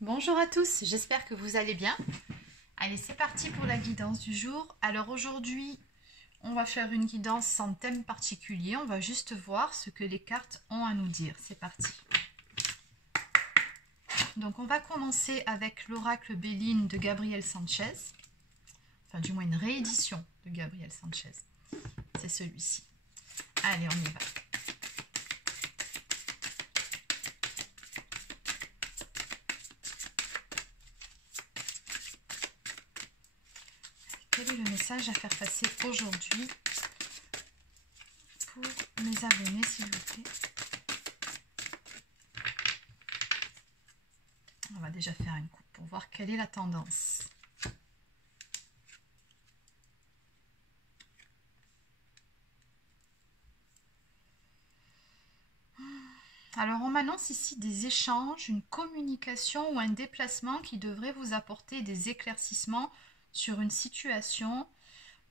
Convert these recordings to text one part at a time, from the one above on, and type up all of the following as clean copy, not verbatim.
Bonjour à tous, j'espère que vous allez bien. Allez, c'est parti pour la guidance du jour. Alors aujourd'hui, on va faire une guidance sans thème particulier. On va juste voir ce que les cartes ont à nous dire. C'est parti. Donc on va commencer avec l'oracle Béline de Gabriel Sanchez. Enfin du moins une réédition de Gabriel Sanchez. C'est celui-ci. Allez, on y va. Quel est le message à faire passer aujourd'hui pour mes abonnés, s'il vous plaît? On va déjà faire une coupe pour voir quelle est la tendance. Alors on m'annonce ici des échanges, une communication ou un déplacement qui devrait vous apporter des éclaircissements sur une situation.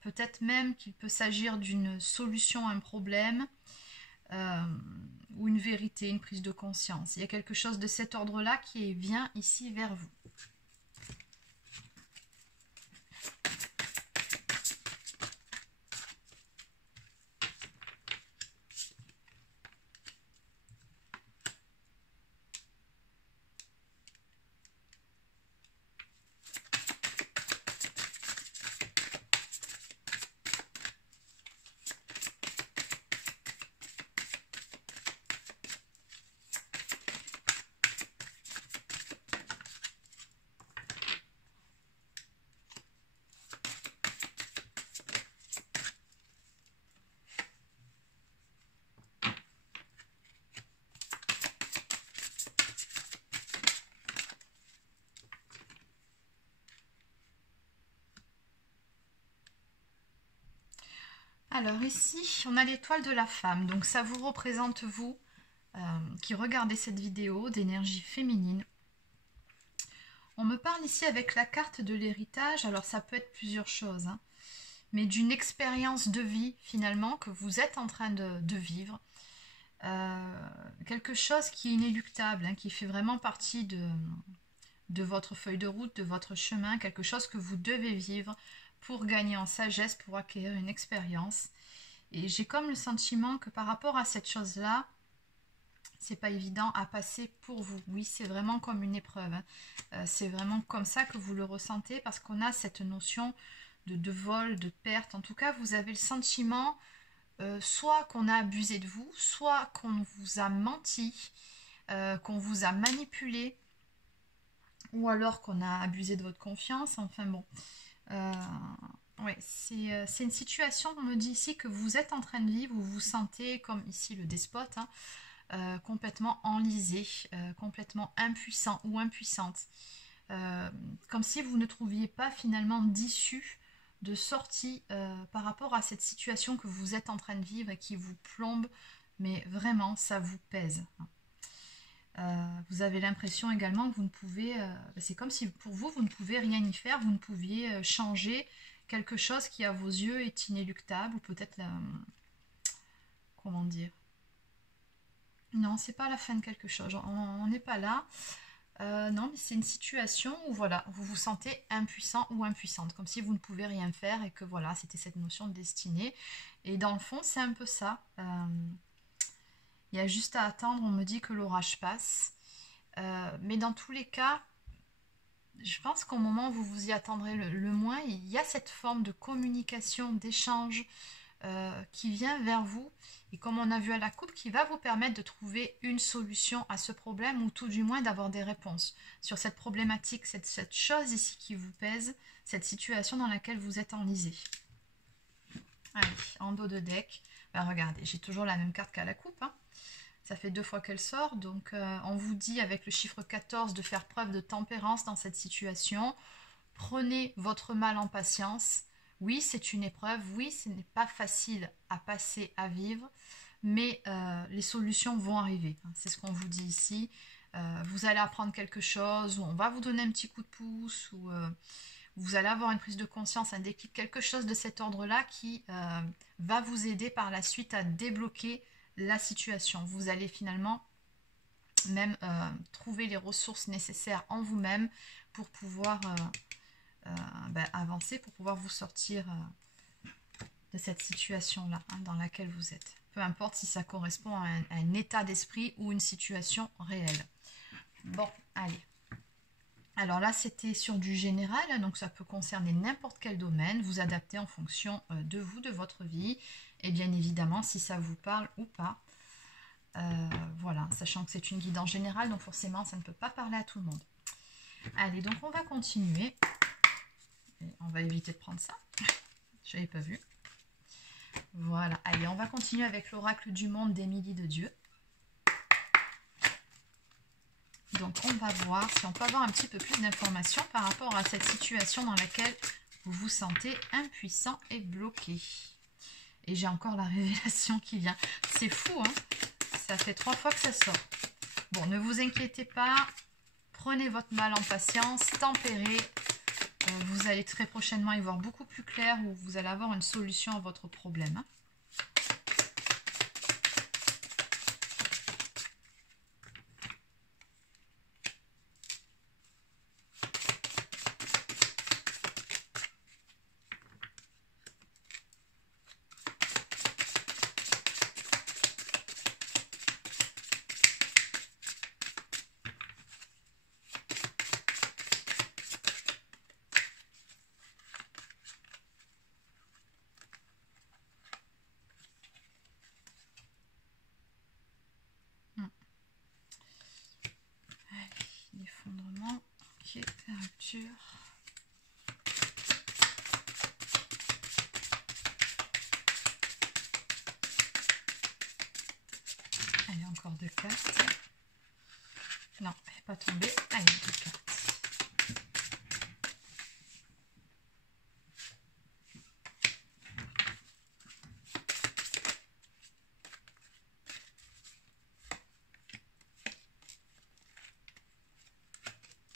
Peut-être même qu'il peut s'agir d'une solution à un problème ou une vérité, une prise de conscience. Il y a quelque chose de cet ordre-là qui vient ici vers vous. Alors ici, on a l'étoile de la femme, donc ça vous représente vous qui regardez cette vidéo d'énergie féminine. On me parle ici avec la carte de l'héritage, alors ça peut être plusieurs choses, hein, mais d'une expérience de vie finalement que vous êtes en train de vivre. Quelque chose qui est inéluctable, hein, qui fait vraiment partie de votre feuille de route, de votre chemin, quelque chose que vous devez vivre pour gagner en sagesse, pour acquérir une expérience. Et j'ai comme le sentiment que par rapport à cette chose-là, c'est pas évident à passer pour vous. Oui, c'est vraiment comme une épreuve. Hein. C'est vraiment comme ça que vous le ressentez parce qu'on a cette notion de vol, de perte. En tout cas, vous avez le sentiment soit qu'on a abusé de vous, soit qu'on vous a menti, qu'on vous a manipulé, ou alors qu'on a abusé de votre confiance. Enfin bon, ouais, c'est une situation, on me dit ici, que vous êtes en train de vivre, où vous vous sentez, comme ici le despote, hein, complètement enlisé, complètement impuissant ou impuissante. Comme si vous ne trouviez pas finalement d'issue, de sortie par rapport à cette situation que vous êtes en train de vivre et qui vous plombe, mais vraiment, ça vous pèse. Vous avez l'impression également que vous ne pouvez, c'est comme si pour vous, vous ne pouvez rien y faire, vous ne pouviez changer quelque chose qui à vos yeux est inéluctable, ou peut-être, comment dire, non, c'est pas la fin de quelque chose, on n'est pas là. Non, mais c'est une situation où voilà, vous vous sentez impuissant ou impuissante, comme si vous ne pouvez rien faire et que voilà, c'était cette notion de destinée. Et dans le fond, c'est un peu ça. Il y a juste à attendre, on me dit que l'orage passe. Mais dans tous les cas, je pense qu'au moment où vous vous y attendrez le moins, il y a cette forme de communication, d'échange qui vient vers vous. Et comme on a vu à la coupe, qui va vous permettre de trouver une solution à ce problème ou tout du moins d'avoir des réponses sur cette problématique, cette chose ici qui vous pèse, cette situation dans laquelle vous êtes enlisé. Allez, en dos de deck, ben regardez, j'ai toujours la même carte qu'à la coupe, hein. Ça fait 2 fois qu'elle sort, donc on vous dit avec le chiffre 14 de faire preuve de tempérance dans cette situation. Prenez votre mal en patience. Oui, c'est une épreuve, oui, ce n'est pas facile à passer, à vivre, mais les solutions vont arriver. C'est ce qu'on vous dit ici. Vous allez apprendre quelque chose, ou on va vous donner un petit coup de pouce, ou vous allez avoir une prise de conscience, un déclic, quelque chose de cet ordre-là qui va vous aider par la suite à débloquer la situation. Vous allez finalement même trouver les ressources nécessaires en vous-même pour pouvoir avancer, pour pouvoir vous sortir de cette situation-là dans laquelle vous êtes. Peu importe si ça correspond à un état d'esprit ou une situation réelle. Bon, allez. Alors là, c'était sur du général, donc ça peut concerner n'importe quel domaine, vous adaptez en fonction de vous, de votre vie, et bien évidemment, si ça vous parle ou pas. Voilà, sachant que c'est une guidance générale, donc forcément, ça ne peut pas parler à tout le monde. Allez, donc on va continuer. Et on va éviter de prendre ça. Je n'avais pas vu. Voilà, allez, on va continuer avec l'oracle du monde d'Émilie de Dieu. Donc, on va voir si on peut avoir un petit peu plus d'informations par rapport à cette situation dans laquelle vous vous sentez impuissant et bloqué. Et j'ai encore la révélation qui vient. C'est fou, hein? Ça fait 3 fois que ça sort. Bon, ne vous inquiétez pas. Prenez votre mal en patience, tempérez. Vous allez très prochainement y voir beaucoup plus clair où vous allez avoir une solution à votre problème. Hein. L'effondrement, ok, la rupture. Allez, encore 2 cartes. Non, elle n'est pas tombée. Allez, 2 cartes.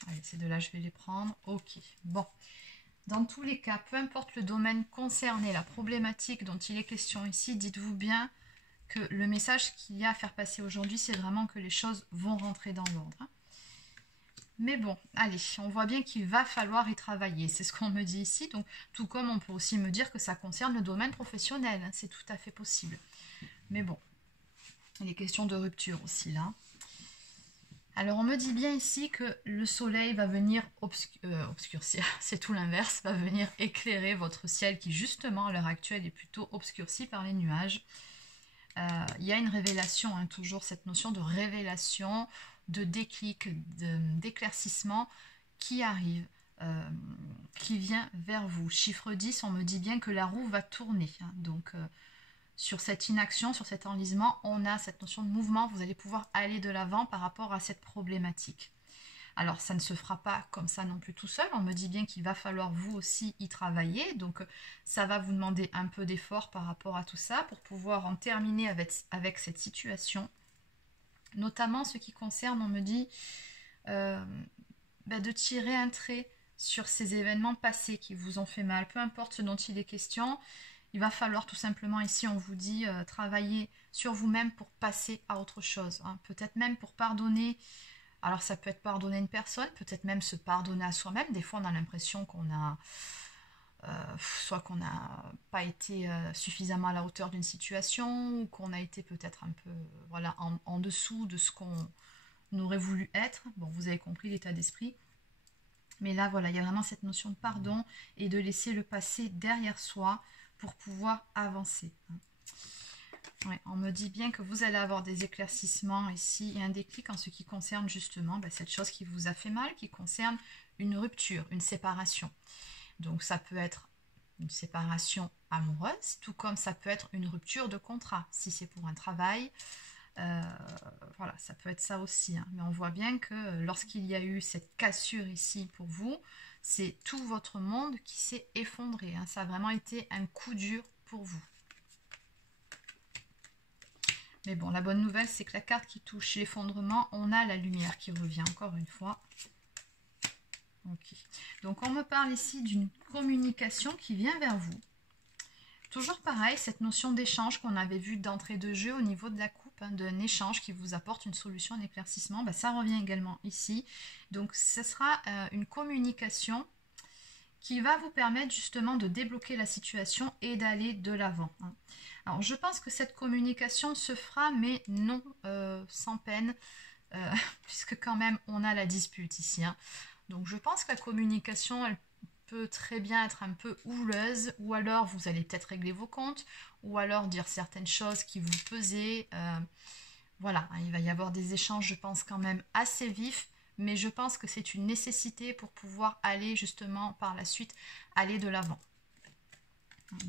Allez, ces deux-là, je vais les prendre. Ok, bon. Dans tous les cas, peu importe le domaine concerné, la problématique dont il est question ici, dites-vous bien que le message qu'il y a à faire passer aujourd'hui, c'est vraiment que les choses vont rentrer dans l'ordre. Hein. Mais bon, allez, on voit bien qu'il va falloir y travailler. C'est ce qu'on me dit ici. Donc, tout comme on peut aussi me dire que ça concerne le domaine professionnel. Hein, c'est tout à fait possible. Mais bon, il est question de rupture aussi là. Alors, on me dit bien ici que le soleil va venir obscurcir, c'est tout l'inverse, va venir éclairer votre ciel qui, justement, à l'heure actuelle, est plutôt obscurci par les nuages. Il y a une révélation, hein, toujours cette notion de révélation, de déclic, d'éclaircissement qui arrive, qui vient vers vous. Chiffre 10, on me dit bien que la roue va tourner, hein, donc... sur cette inaction, sur cet enlisement, on a cette notion de mouvement. Vous allez pouvoir aller de l'avant par rapport à cette problématique. Alors, ça ne se fera pas comme ça non plus tout seul. On me dit bien qu'il va falloir vous aussi y travailler. Donc, ça va vous demander un peu d'effort par rapport à tout ça pour pouvoir en terminer avec cette situation. Notamment ce qui concerne, on me dit, de tirer un trait sur ces événements passés qui vous ont fait mal. Peu importe ce dont il est question. Il va falloir tout simplement, ici on vous dit, travailler sur vous-même pour passer à autre chose. Hein. Peut-être même pour pardonner. Alors ça peut être pardonner une personne, peut-être même se pardonner à soi-même. Des fois on a l'impression qu'on a... soit qu'on n'a pas été suffisamment à la hauteur d'une situation, ou qu'on a été peut-être un peu voilà, en dessous de ce qu'on aurait voulu être. Bon, vous avez compris l'état d'esprit. Mais là, voilà, il y a vraiment cette notion de pardon et de laisser le passé derrière soi pour pouvoir avancer. Ouais, on me dit bien que vous allez avoir des éclaircissements ici et un déclic en ce qui concerne justement cette chose qui vous a fait mal, qui concerne une rupture, une séparation. Donc ça peut être une séparation amoureuse, tout comme ça peut être une rupture de contrat, si c'est pour un travail. Voilà, ça peut être ça aussi. Hein. Mais on voit bien que lorsqu'il y a eu cette cassure ici pour vous, c'est tout votre monde qui s'est effondré. Hein. Ça a vraiment été un coup dur pour vous. Mais bon, la bonne nouvelle, c'est que la carte qui touche l'effondrement, on a la lumière qui revient encore une fois. Ok. Donc, on me parle ici d'une communication qui vient vers vous. Toujours pareil, cette notion d'échange qu'on avait vue d'entrée de jeu au niveau de la coupe. d'un échange qui vous apporte une solution, un éclaircissement, bah, ça revient également ici. Donc ce sera une communication qui va vous permettre justement de débloquer la situation et d'aller de l'avant. Alors je pense que cette communication se fera, mais non sans peine, puisque quand même on a la dispute ici. Donc je pense que la communication, elle peut très bien être un peu houleuse, ou alors vous allez peut-être régler vos comptes, ou alors dire certaines choses qui vous pesaient. Voilà, il va y avoir des échanges, je pense, quand même assez vifs, mais je pense que c'est une nécessité pour pouvoir aller justement par la suite, aller de l'avant.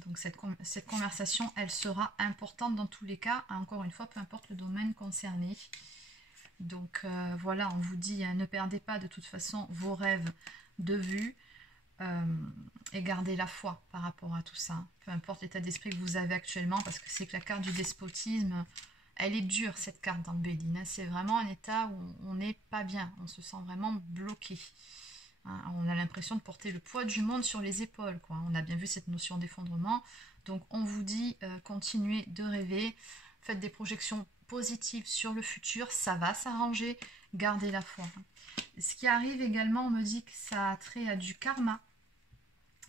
Donc cette conversation, elle sera importante dans tous les cas, encore une fois, peu importe le domaine concerné. Donc voilà, on vous dit, ne perdez pas de toute façon vos rêves de vue et gardez la foi par rapport à tout ça. Peu importe l'état d'esprit que vous avez actuellement, parce que c'est que la carte du despotisme, elle est dure cette carte dans le Béline. C'est vraiment un état où on n'est pas bien, on se sent vraiment bloqué. On a l'impression de porter le poids du monde sur les épaules, quoi. On a bien vu cette notion d'effondrement. Donc on vous dit, continuez de rêver, faites des projections positives sur le futur, ça va s'arranger, gardez la foi. Ce qui arrive également, on me dit que ça a trait à du karma.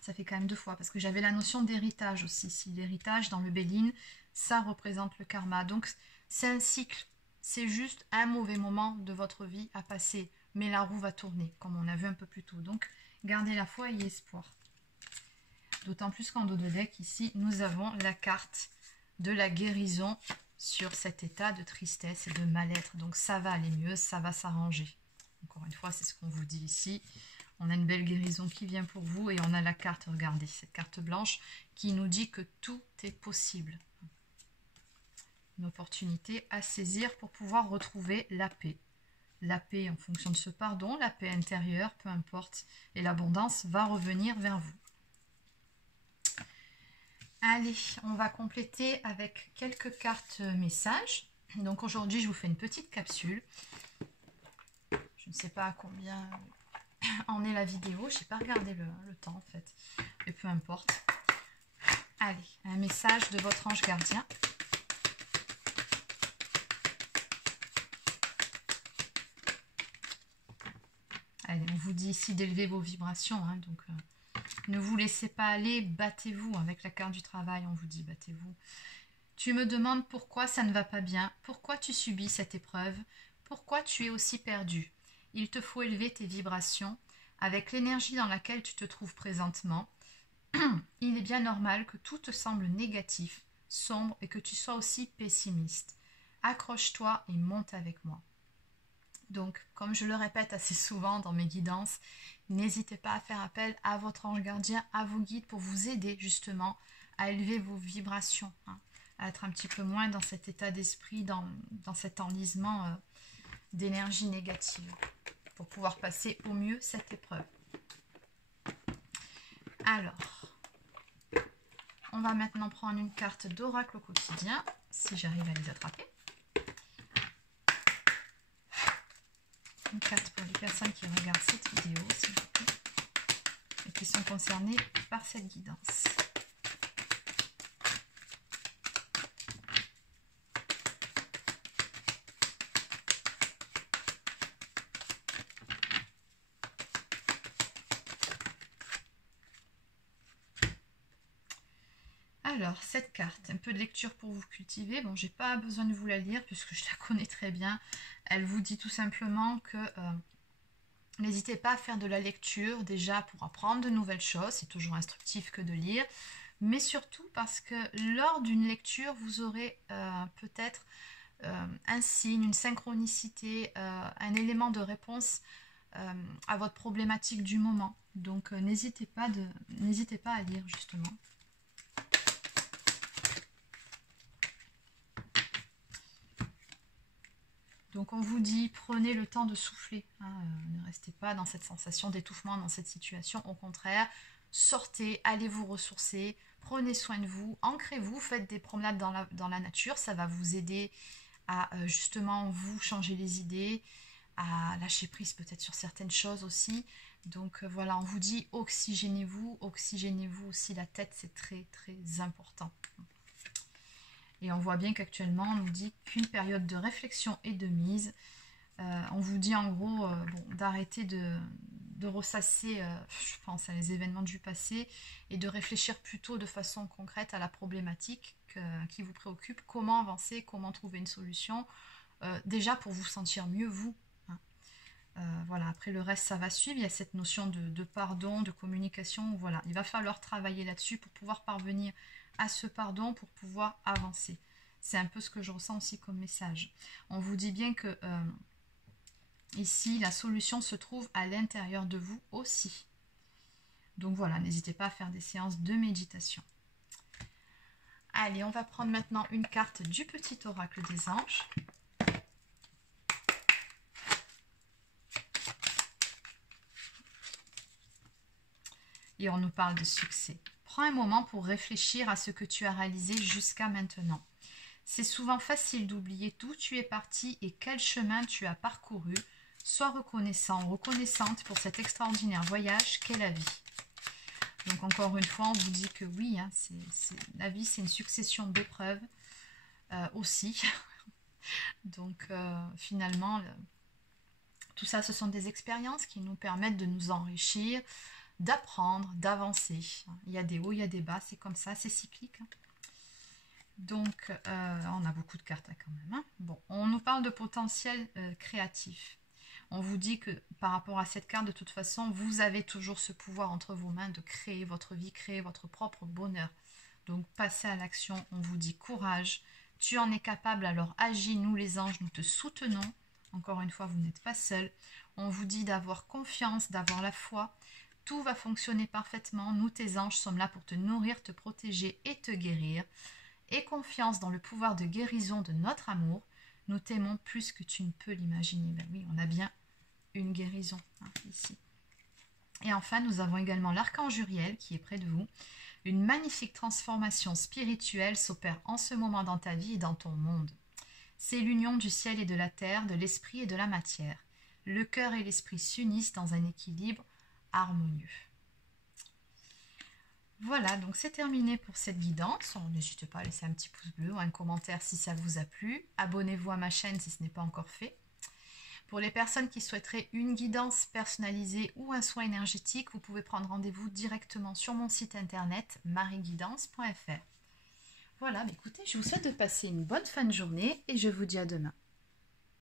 Ça fait quand même 2 fois, parce que j'avais la notion d'héritage aussi. Si l'héritage dans le Béline, ça représente le karma. Donc c'est un cycle, c'est juste un mauvais moment de votre vie à passer. Mais la roue va tourner, comme on a vu un peu plus tôt. Donc gardez la foi et espoir. D'autant plus qu'en dos de deck, ici, nous avons la carte de la guérison sur cet état de tristesse et de mal-être. Donc ça va aller mieux, ça va s'arranger. Encore une fois, c'est ce qu'on vous dit ici. On a une belle guérison qui vient pour vous et on a la carte, regardez, cette carte blanche qui nous dit que tout est possible. Une opportunité à saisir pour pouvoir retrouver la paix. La paix en fonction de ce pardon, la paix intérieure, peu importe. Et l'abondance va revenir vers vous. Allez, on va compléter avec quelques cartes messages. Donc aujourd'hui, je vous fais une petite capsule. Je ne sais pas à combien en est la vidéo. Je n'ai pas regardé le temps en fait. Mais peu importe. Allez, un message de votre ange gardien. Allez, on vous dit ici d'élever vos vibrations. Donc, ne vous laissez pas aller, battez-vous. Avec la carte du travail, on vous dit battez-vous. Tu me demandes pourquoi ça ne va pas bien, pourquoi tu subis cette épreuve, pourquoi tu es aussi perdu. Il te faut élever tes vibrations avec l'énergie dans laquelle tu te trouves présentement. Il est bien normal que tout te semble négatif, sombre et que tu sois aussi pessimiste. Accroche-toi et monte avec moi. Donc, comme je le répète assez souvent dans mes guidances, n'hésitez pas à faire appel à votre ange gardien, à vos guides pour vous aider justement à élever vos vibrations, à être un petit peu moins dans cet état d'esprit, dans cet enlisement d'énergie négative, pour pouvoir passer au mieux cette épreuve. Alors, on va maintenant prendre une carte d'oracle au quotidien, si j'arrive à les attraper. Une carte pour les personnes qui regardent cette vidéo, s'il vous plaît, et qui sont concernées par cette guidance. Alors, cette carte, un peu de lecture pour vous cultiver. Bon, j'ai pas besoin de vous la lire puisque je la connais très bien. Elle vous dit tout simplement que n'hésitez pas à faire de la lecture déjà pour apprendre de nouvelles choses. C'est toujours instructif que de lire. Mais surtout parce que lors d'une lecture, vous aurez peut-être un signe, une synchronicité, un élément de réponse à votre problématique du moment. Donc, n'hésitez pas à lire justement. Donc on vous dit, prenez le temps de souffler, ne restez pas dans cette sensation d'étouffement, dans cette situation, au contraire, sortez, allez vous ressourcer, prenez soin de vous, ancrez-vous, faites des promenades dans la nature, ça va vous aider à justement vous changer les idées, à lâcher prise peut-être sur certaines choses aussi. Donc voilà, on vous dit oxygénez-vous aussi la tête, c'est très très important. Et on voit bien qu'actuellement, on nous dit qu'une période de réflexion et de mise. On vous dit en gros bon, d'arrêter de ressasser, je pense, à les événements du passé et de réfléchir plutôt de façon concrète à la problématique qui vous préoccupe, comment avancer, comment trouver une solution, déjà pour vous sentir mieux vous. Hein. Voilà, après le reste ça va suivre, il y a cette notion de pardon, de communication, voilà, il va falloir travailler là-dessus pour pouvoir parvenir à ce pardon, pour pouvoir avancer. C'est un peu ce que je ressens aussi comme message. On vous dit bien que ici, la solution se trouve à l'intérieur de vous aussi. Donc voilà, n'hésitez pas à faire des séances de méditation. Allez, on va prendre maintenant une carte du petit oracle des anges. Et on nous parle de succès. Prends un moment pour réfléchir à ce que tu as réalisé jusqu'à maintenant. C'est souvent facile d'oublier d'où tu es parti et quel chemin tu as parcouru. Sois reconnaissant, reconnaissante pour cet extraordinaire voyage qu'est la vie. Donc encore une fois, on vous dit que oui, hein, la vie c'est une succession d'épreuves aussi. Donc finalement, tout ça ce sont des expériences qui nous permettent de nous enrichir, d'apprendre, d'avancer. Il y a des hauts, il y a des bas, c'est comme ça, c'est cyclique. Donc on a beaucoup de cartes là, quand même. Hein. Bon, on nous parle de potentiel créatif. On vous dit que par rapport à cette carte, de toute façon, vous avez toujours ce pouvoir entre vos mains de créer votre vie, créer votre propre bonheur. Donc, passez à l'action. On vous dit courage. Tu en es capable, alors agis. Nous, les anges, nous te soutenons. Encore une fois, vous n'êtes pas seul. On vous dit d'avoir confiance, d'avoir la foi. Tout va fonctionner parfaitement. Nous, tes anges, sommes là pour te nourrir, te protéger et te guérir. Aie confiance dans le pouvoir de guérison de notre amour. Nous t'aimons plus que tu ne peux l'imaginer. Ben oui, on a bien une guérison hein, ici. Et enfin, nous avons également l'archange Uriel qui est près de vous. Une magnifique transformation spirituelle s'opère en ce moment dans ta vie et dans ton monde. C'est l'union du ciel et de la terre, de l'esprit et de la matière. Le cœur et l'esprit s'unissent dans un équilibre harmonieux. Voilà, donc c'est terminé pour cette guidance. N'hésitez pas à laisser un petit pouce bleu ou un commentaire si ça vous a plu. Abonnez-vous à ma chaîne si ce n'est pas encore fait. Pour les personnes qui souhaiteraient une guidance personnalisée ou un soin énergétique, vous pouvez prendre rendez-vous directement sur mon site internet marieguidance.fr. Voilà, écoutez, je vous souhaite de passer une bonne fin de journée et je vous dis à demain.